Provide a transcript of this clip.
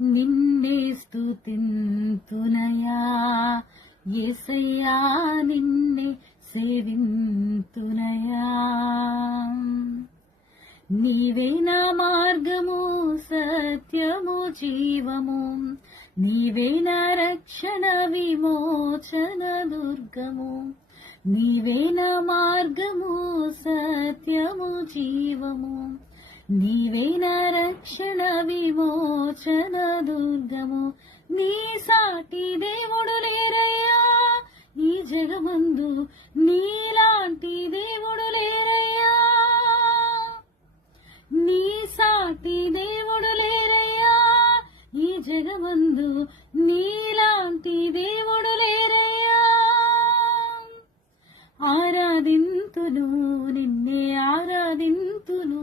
నిన్నే స్తుతింతునయా యేసయ్యా నిన్నే సేవింతునయా నీవే నా మార్గము సత్యము జీవము నీవే నా రక్షణ విమోచన దుర్గము నీవే నా మార్గము సత్యము జీవము నీవే నా రక్షణ విమోచన దుర్గము నీ సాటి దేవుడు లేరయ్యా ఈ జగమందు నీలాంటి దేవుడు లేరయ్యా నీ సాటి దేవుడు లేరయ్యా ఈ జగమందు నీలాంటి దేవుడు లేరయ్యా ఆరాధింతును నిన్నే ఆరాధింతును